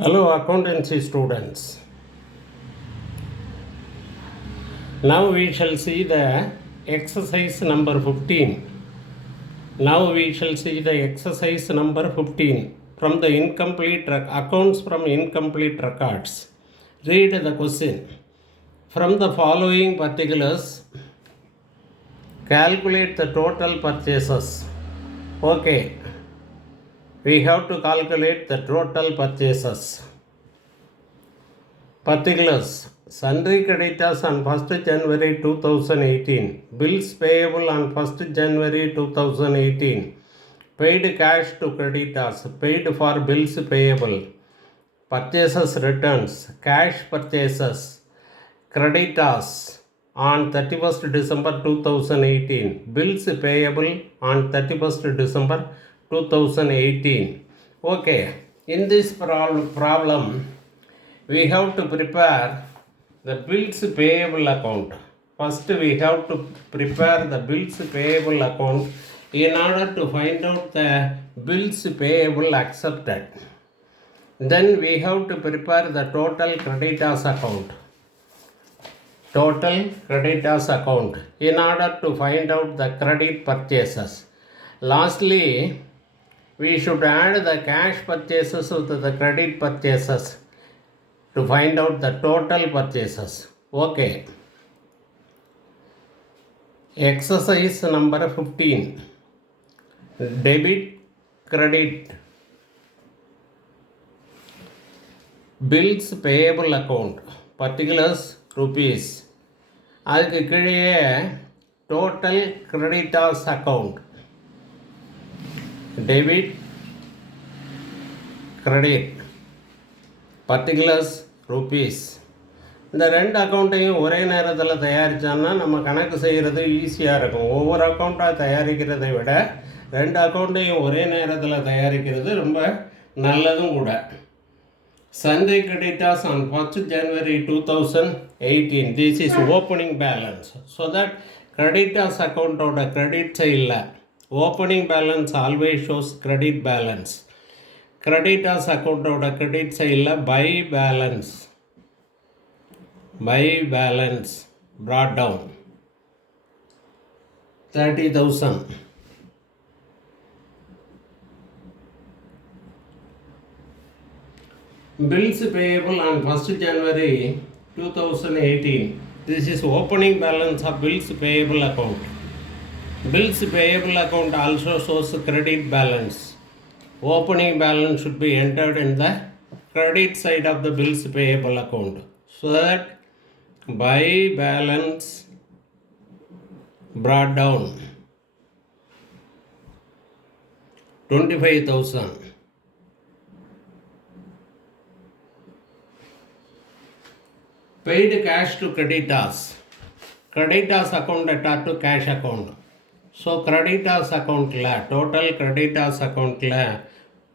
Hello accountancy students. Now we shall see the exercise number 15. Now we shall see the exercise number 15 from the accounts from incomplete records. Read the question. From the following particulars, calculate the total purchases. Okay. We have to calculate the total purchases. Particulars. Sundry creditors on 1st January 2018. Bills payable on 1st January 2018. Paid cash to creditors. Paid for bills payable. Purchases returns. Cash purchases. Creditors on 31st December 2018. Bills payable on 31st December 2018. Okay. In this problem, we have to prepare the bills payable account. First, we have to prepare the bills payable account in order to find out the bills payable accepted. Then we have to prepare the total creditors account. Total creditors account in order to find out the credit purchases. Lastly, we should add the cash purchases with the credit purchases to find out the total purchases. Okay. Exercise number 15. Debit, credit, bills payable account. Particulars rupees. அதுக்கு கீழே total creditors account. Debit, credit, particulars rupees. இந்த ரெண்டு அக்கௌண்ட்டையும் ஒரே நேரத்தில் தயாரித்தோம்னா நம்ம கணக்கு செய்கிறது ஈஸியாக இருக்கும். ஒவ்வொரு அக்கௌண்ட்டாக தயாரிக்கிறதை விட ரெண்டு அக்கௌண்ட்டையும் ஒரே நேரத்தில் தயாரிக்கிறது ரொம்ப நல்லதும் கூட. Sundry creditors on 1st January 2018. This is opening balance. So that creditors account ஓட credit side opening balance always shows credit balance. Creditors account ஓட credit side by balance. By balance brought down 30,000. Bills payable on 1st January 2018. This is opening balance of bills payable account. Bills payable account also shows credit balance. Opening balance should be entered in the credit side of the bills payable account. So that by balance brought down 25,000. Paid cash to creditors. Creditors account attached to cash account. So creditors account total creditors account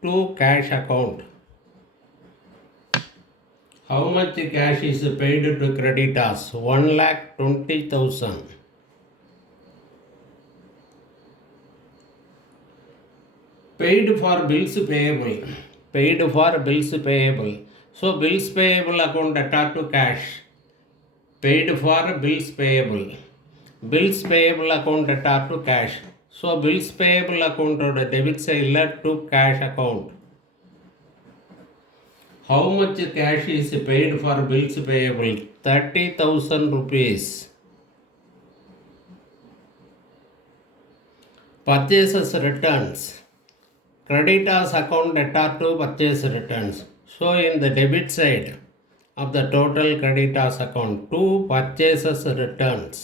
to cash account. How much cash is paid to creditors? 1,20,000. Paid for bills payable. Paid for bills payable. So bills payable account attached to cash. Paid for bills payable. Bills payable account attached to cash. So bills payable account or debit side to cash account. How much cash is paid for bills payable? 30,000 rupees. Purchases returns. Creditors account attached to purchase returns. So in the debit side of the total creditors account, 2 purchases returns.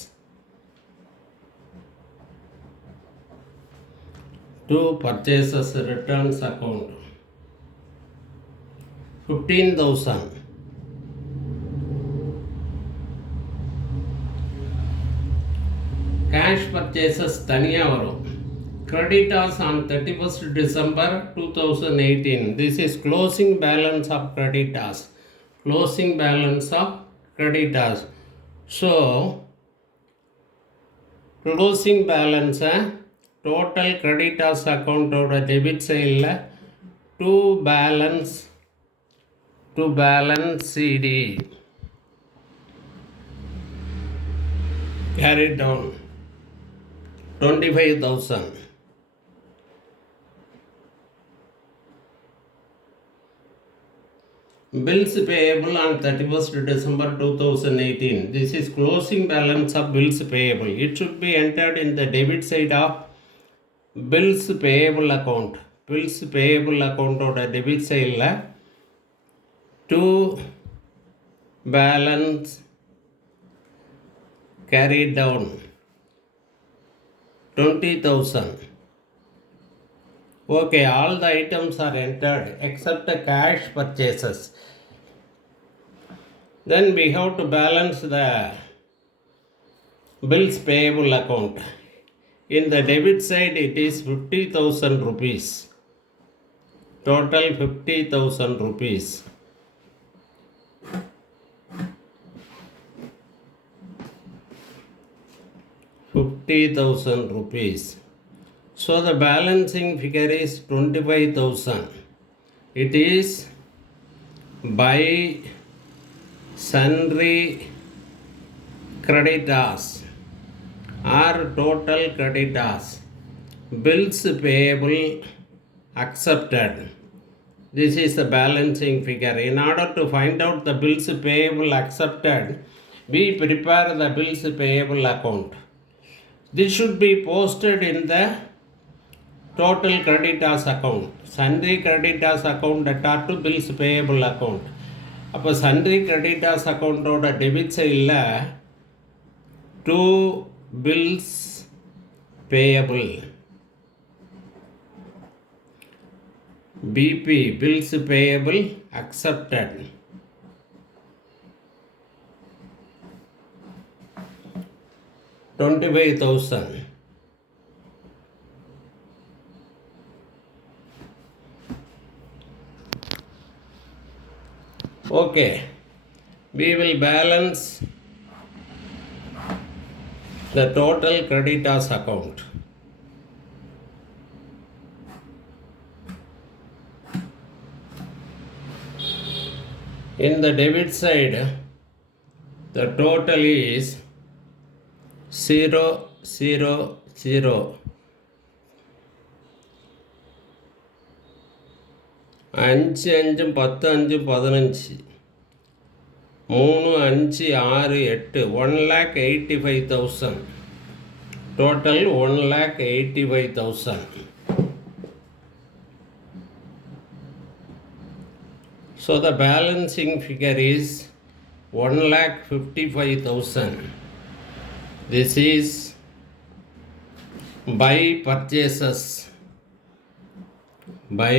2 purchases returns account. 15,000. Cash purchases தனியா வரும். Creditors on 31st December 2018. This is closing balance of creditors. Closing balance of creditors. So, closing balance total creditors account ஓட debit side to balance to balance CD. Carried down 25,000. Bills payable on 31st December 2018. This is closing balance of bills payable. It should be entered in the debit side of bills payable account. Bills payable account or debit side to balance carried down 20,000. Okay, all the items are entered except the cash purchases. Then we have to balance the bills payable account. In the debit side, it is 50,000 rupees. Total 50,000 rupees. ₹50,000. So the balancing figure is 25,000. It is by sundry creditors or total creditors. Bills payable accepted. This is the balancing figure. In order to find out the bills payable accepted, we prepare the bills payable account. This should be posted in the total creditors account. Sundry creditors account attached to bills payable account. அப்போ sundry creditors accountோட debit சைடில் to bills payable BP bills payable accepted. $25,000. Okay, we will balance the total creditors account. In the debit side, the total is 0, 0, 0. 5, 5, 10, 5, 15. 3, 5, 6, 8. 1,85,000. Total 1,85,000. So the balancing figure is 1,55,000. This is by purchases. By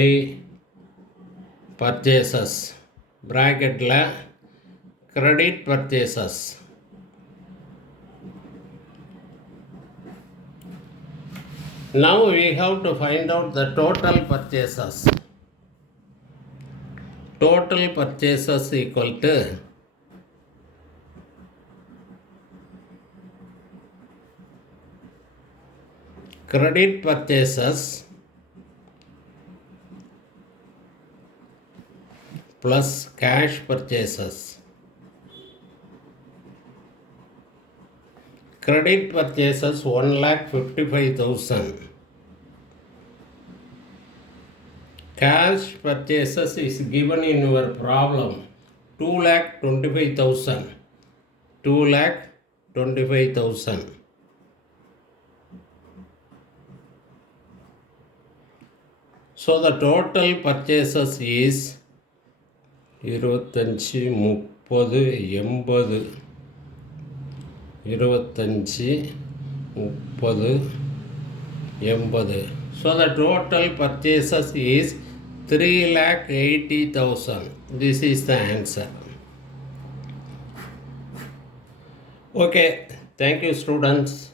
purchases. Bracket la credit purchases. Now we have to find out the total purchases. Total purchases equal to credit purchases plus cash purchases. Credit purchases 1,55,000. Cash purchases is given in your problem 2,25,000. 2,25,000. So the total purchases is 25, 30, 80. 25, 30, 80. So the total purchases is 3,80,000. This is the answer. Okay, thank you students.